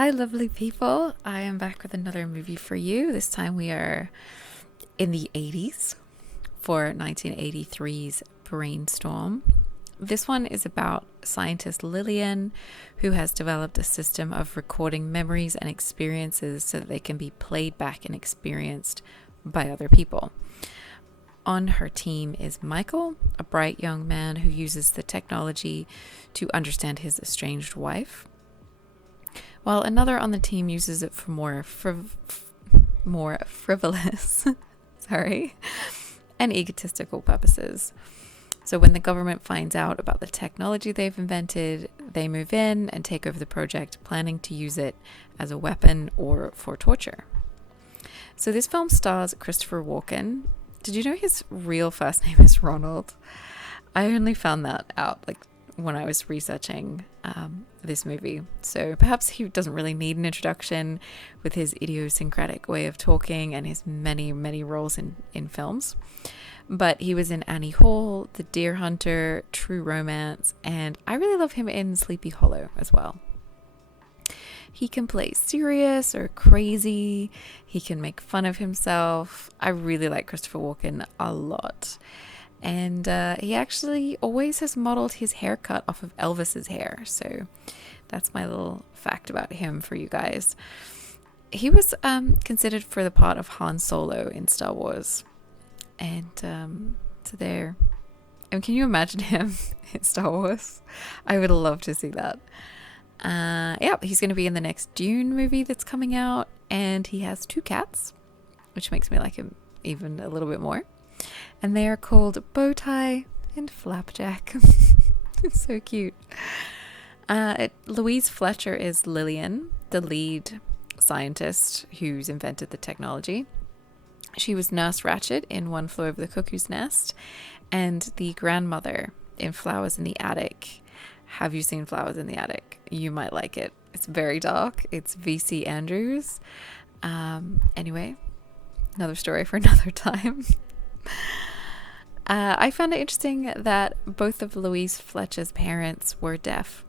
Hi, lovely people. I am back with another movie for you. This time we are in the 80s for 1983's Brainstorm. This one is about scientist Lillian, who has developed a system of recording memories and experiences so that they can be played back and experienced by other people. On her team is Michael, a bright young man who uses the technology to understand his estranged wife, while another on the team uses it for more frivolous and egotistical purposes. So when the government finds out about the technology they've invented, they move in and take over the project, planning to use it as a weapon or for torture. So this film stars Christopher Walken. Did you know his real first name is Ronald? I only found that out when I was researching this movie. So perhaps he doesn't really need an introduction with his idiosyncratic way of talking and his many, many roles in films. But he was in Annie Hall, The Deer Hunter, True Romance, and I really love him in Sleepy Hollow as well. He can play serious or crazy. He can make fun of himself. I really like Christopher Walken a lot. And he actually always has modeled his haircut off of Elvis's hair. So that's my little fact about him for you guys. He was considered for the part of Han Solo in Star Wars. And so there. And can you imagine him in Star Wars? I would love to see that. He's going to be in the next Dune movie that's coming out. And he has 2 cats, which makes me like him even a little bit more. And they are called Bowtie and Flapjack. It's so cute. Louise Fletcher is Lillian, the lead scientist who's invented the technology. She was Nurse Ratched in One Flew Over the Cuckoo's Nest and the grandmother in Flowers in the Attic. Have you seen Flowers in the Attic? You might like it. It's very dark. It's V.C. Andrews. Anyway, another story for another time. I found it interesting that both of Louise Fletcher's parents were deaf.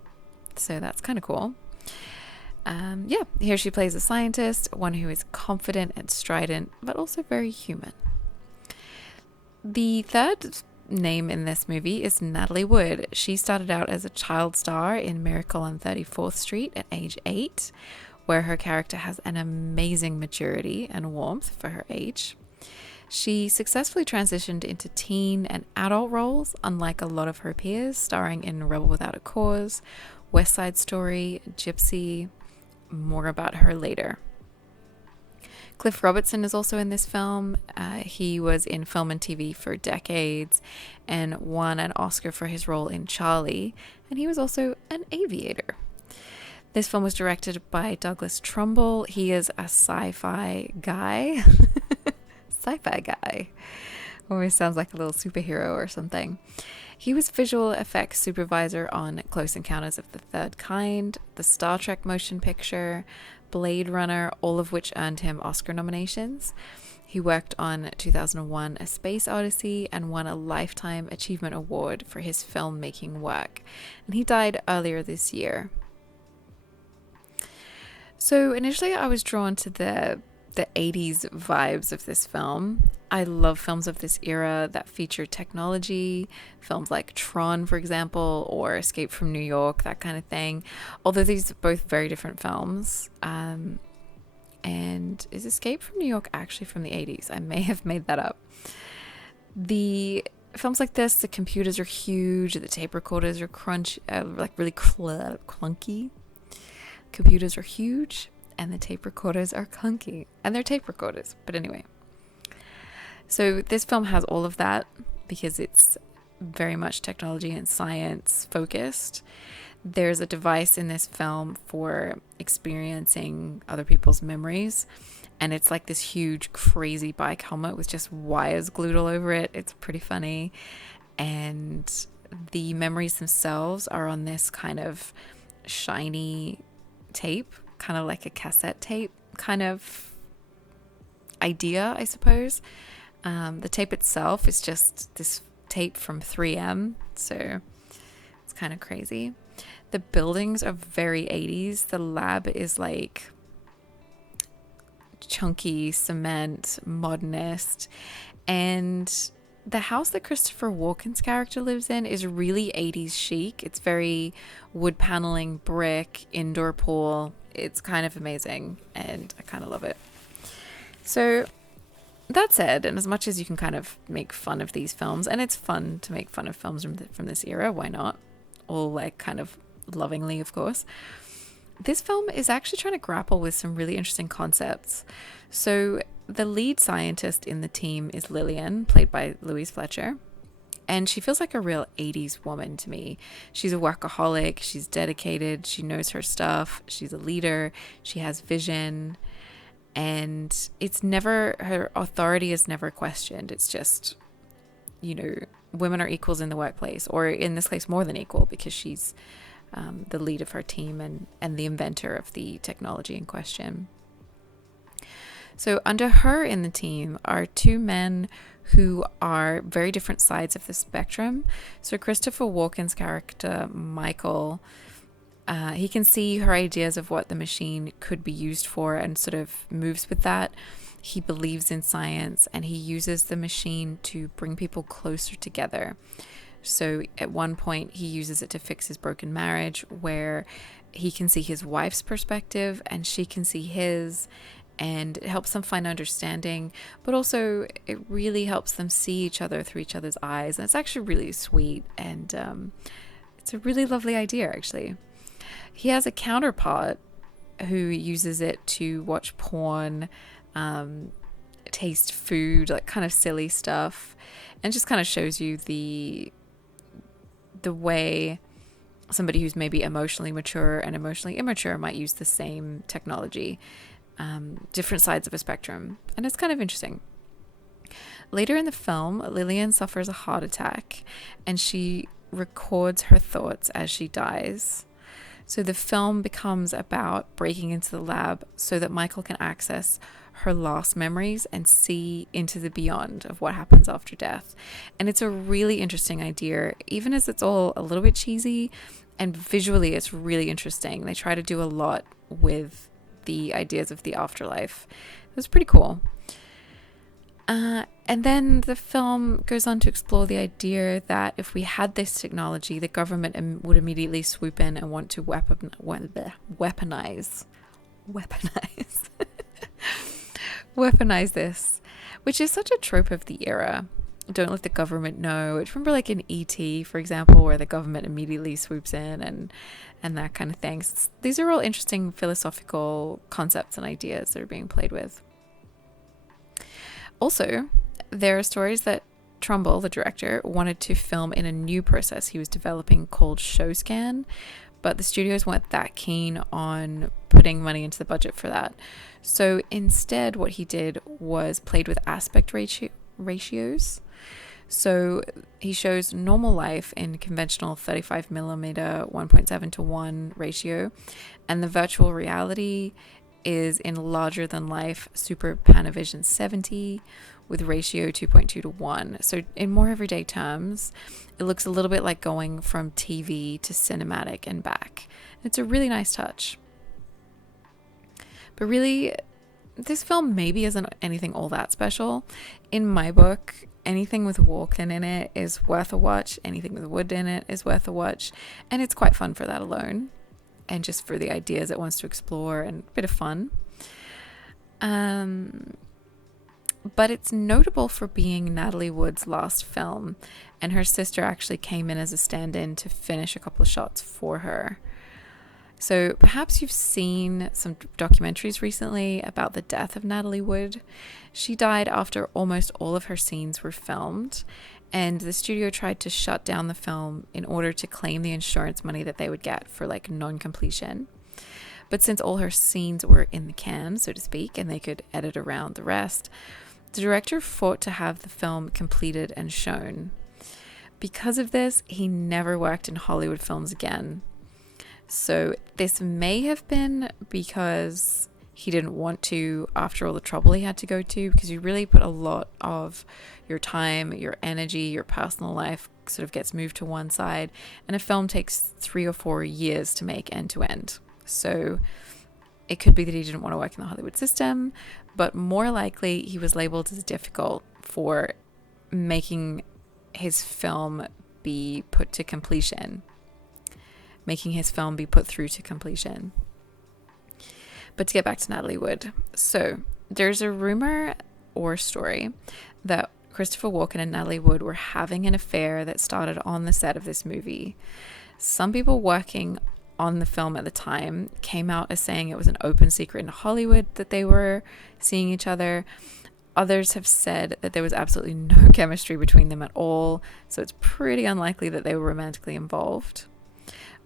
So that's kind of cool. Here she plays a scientist, one who is confident and strident, but also very human. The third name in this movie is Natalie Wood. She started out as a child star in Miracle on 34th Street at age 8, where her character has an amazing maturity and warmth for her age. She successfully transitioned into teen and adult roles, unlike a lot of her peers, starring in Rebel Without a Cause, West Side Story, Gypsy. More about her later. Cliff Robertson is also in this film. He was in film and TV for decades and won an Oscar for his role in Charlie, and he was also an aviator. This film was directed by Douglas Trumbull. He is a sci-fi guy. Sci-fi guy. Always sounds like a little superhero or something. He was visual effects supervisor on Close Encounters of the Third Kind, the Star Trek motion picture, Blade Runner, all of which earned him Oscar nominations. He worked on 2001 A Space Odyssey and won a Lifetime Achievement Award for his filmmaking work. And he died earlier this year. So initially I was drawn to the 80s vibes of this film. I love films of this era that feature technology, films like Tron, for example, or Escape from New York, that kind of thing. Although these are both very different films. And is Escape from New York actually from the 80s? I may have made that up. The films like this, the computers are huge, the tape recorders are really clunky. Computers are huge. And the tape recorders are clunky. And they're tape recorders. But anyway. So this film has all of that because it's very much technology and science focused. There's a device in this film for experiencing other people's memories. And it's like this huge, crazy bike helmet with just wires glued all over it. It's pretty funny. And the memories themselves are on this kind of shiny tape, kind of like a cassette tape kind of idea, I suppose. The tape itself is just this tape from 3M, so it's kind of crazy. The buildings are very 80s. The lab is like chunky cement, modernist, and the house that Christopher Walken's character lives in is really 80s chic. It's very wood paneling, brick, indoor pool. It's kind of amazing, and I kind of love it. So that said, and as much as you can kind of make fun of these films, and it's fun to make fun of films from this era, why not? All like kind of lovingly, of course. This film is actually trying to grapple with some really interesting concepts. So the lead scientist in the team is Lillian, played by Louise Fletcher. And she feels like a real 80s woman to me. She's a workaholic, she's dedicated, she knows her stuff, she's a leader, she has vision. And her authority is never questioned. It's just, women are equals in the workplace, or in this case, more than equal, because she's the lead of her team and the inventor of the technology in question. So under her in the team are two men who are very different sides of the spectrum. So Christopher Walken's character, Michael, he can see her ideas of what the machine could be used for and sort of moves with that. He believes in science, and he uses the machine to bring people closer together. So at one point, he uses it to fix his broken marriage, where he can see his wife's perspective and she can see his, and it helps them find understanding, but also it really helps them see each other through each other's eyes. And it's actually really sweet, and it's a really lovely idea, actually. He has a counterpart who uses it to watch porn, taste food, like kind of silly stuff, and just kind of shows you the way somebody who's maybe emotionally mature and emotionally immature might use the same technology, different sides of a spectrum. And it's kind of interesting. Later in the film, Lillian suffers a heart attack, and she records her thoughts as she dies. So the film becomes about breaking into the lab so that Michael can access her lost memories and see into the beyond of what happens after death. And it's a really interesting idea, even as it's all a little bit cheesy, and visually it's really interesting. They try to do a lot with the ideas of the afterlife. It was pretty cool. And then the film goes on to explore the idea that if we had this technology, the government would immediately swoop in and want to weaponize weaponize this, which is such a trope of the era. Don't let the government know. It's remember like in E.T., for example, where the government immediately swoops in and that kind of thing. So these are all interesting philosophical concepts and ideas that are being played with. Also, there are stories that Trumbull, the director, wanted to film in a new process he was developing called ShowScan, but the studios weren't that keen on putting money into the budget for that. So instead, what he did was played with aspect ratios. So he shows normal life in conventional 35mm 1.7:1 ratio, and the virtual reality is in larger than life Super Panavision 70 with ratio 2.2:1. So in more everyday terms, it looks a little bit like going from TV to cinematic and back. It's a really nice touch. But really, this film maybe isn't anything all that special. In my book, anything with Walken in it is worth a watch. Anything with wood in it is worth a watch. And it's quite fun for that alone. And just for the ideas it wants to explore and a bit of fun. But it's notable for being Natalie Wood's last film, and her sister actually came in as a stand-in to finish a couple of shots for her. So perhaps you've seen some documentaries recently about the death of Natalie Wood. She died after almost all of her scenes were filmed, and the studio tried to shut down the film in order to claim the insurance money that they would get for like non-completion. But since all her scenes were in the can, so to speak, and they could edit around the rest, the director fought to have the film completed and shown. Because of this, he never worked in Hollywood films again. So this may have been because he didn't want to after all the trouble he had to go to, because you really put a lot of your time, your energy, your personal life sort of gets moved to one side, and a film takes 3 or 4 years to make end to end. So it could be that he didn't want to work in the Hollywood system, but more likely he was labeled as difficult for making his film be put to completion, making his film be put through to completion. But to get back to Natalie Wood, so there's a rumor or story that Christopher Walken and Natalie Wood were having an affair that started on the set of this movie. Some people working on the film at the time came out as saying it was an open secret in Hollywood that they were seeing each other. Others have said that there was absolutely no chemistry between them at all, so it's pretty unlikely that they were romantically involved.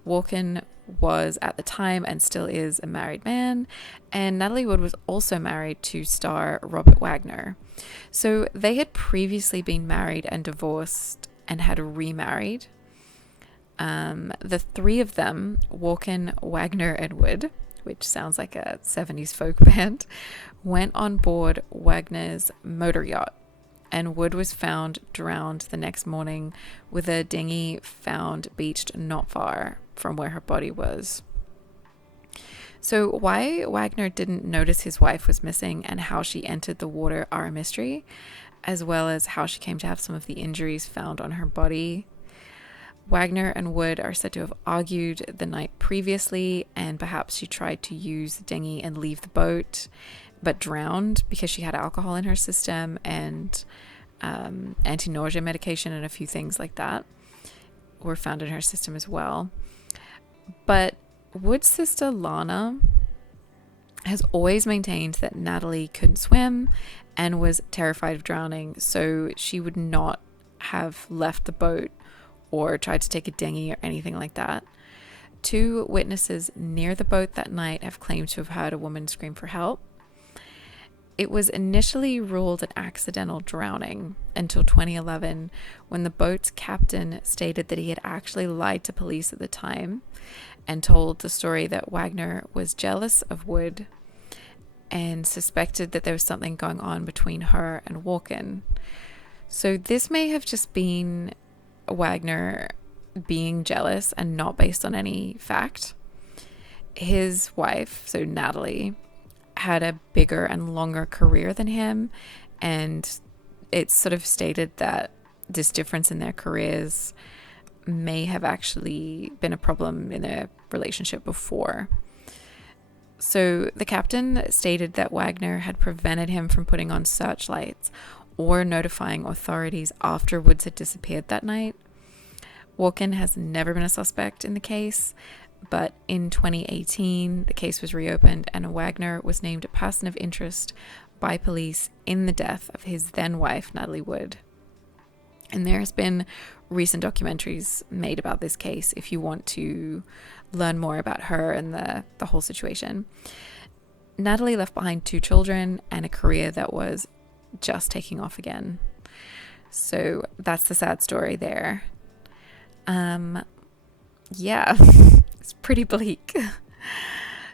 Walken was at the time and still is a married man, and Natalie Wood was also married to star Robert Wagner. So they had previously been married and divorced and had remarried. The three of them, Walken, Wagner, and Wood, which sounds like a 70s folk band, went on board Wagner's motor yacht, and Wood was found drowned the next morning with a dinghy found beached not far from where her body was. So why Wagner didn't notice his wife was missing and how she entered the water are a mystery, as well as how she came to have some of the injuries found on her body. Wagner and Wood are said to have argued the night previously, and perhaps she tried to use the dinghy and leave the boat, but drowned because she had alcohol in her system and anti-nausea medication and a few things like that were found in her system as well. But Wood's sister Lana has always maintained that Natalie couldn't swim and was terrified of drowning, so she would not have left the boat or tried to take a dinghy or anything like that. 2 witnesses near the boat that night have claimed to have heard a woman scream for help. It was initially ruled an accidental drowning until 2011, when the boat's captain stated that he had actually lied to police at the time and told the story that Wagner was jealous of Wood and suspected that there was something going on between her and Walken. So this may have just been Wagner being jealous and not based on any fact. His wife, so Natalie, had a bigger and longer career than him, and it's sort of stated that this difference in their careers may have actually been a problem in their relationship before. So the captain stated that Wagner had prevented him from putting on searchlights or notifying authorities after Woods had disappeared that night. Walken has never been a suspect in the case, but in 2018, the case was reopened and Wagner was named a person of interest by police in the death of his then wife, Natalie Wood. And there has been recent documentaries made about this case if you want to learn more about her and the whole situation. Natalie left behind 2 children and a career that was just taking off again. So that's the sad story there. Yeah, it's pretty bleak.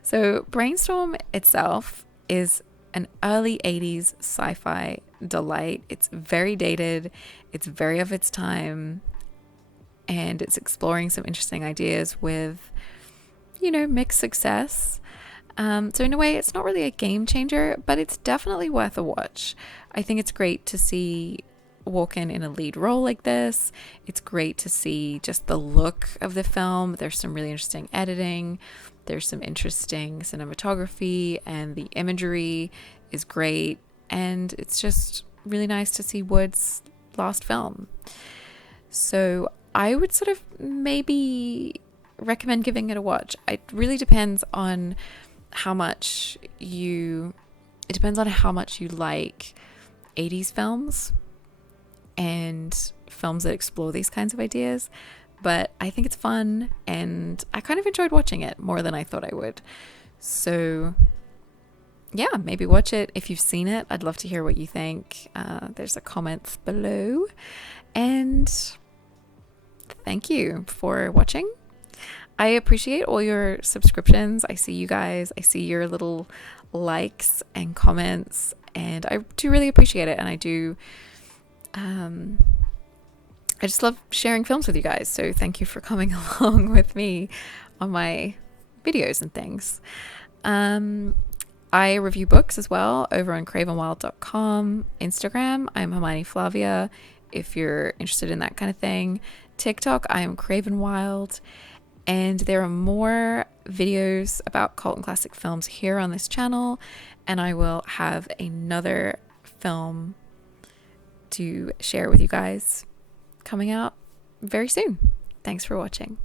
So Brainstorm itself is an early 80s sci-fi delight. It's very dated, it's very of its time, and it's exploring some interesting ideas with, mixed success. So in a way, it's not really a game changer, but it's definitely worth a watch. I think it's great to see Walken in a lead role like this. It's great to see just the look of the film. There's some really interesting editing. There's some interesting cinematography, and the imagery is great. And it's just really nice to see Wood's last film. So I would sort of maybe recommend giving it a watch. It really depends on how much you like 80s films and films that explore these kinds of ideas, but I think it's fun and I kind of enjoyed watching it more than I thought I would. So yeah, maybe watch it. If you've seen it, I'd love to hear what you think. There's the comments below, and thank you for watching. I appreciate all your subscriptions. I see you guys. I see your little likes and comments, and I do really appreciate it. And I do I just love sharing films with you guys. So thank you for coming along with me on my videos and things. I review books as well over on cravenwild.com. Instagram, I'm Hermione Flavia, if you're interested in that kind of thing. TikTok, I am cravenwild. And there are more videos about cult and classic films here on this channel. And I will have another film to share with you guys coming out very soon. Thanks for watching.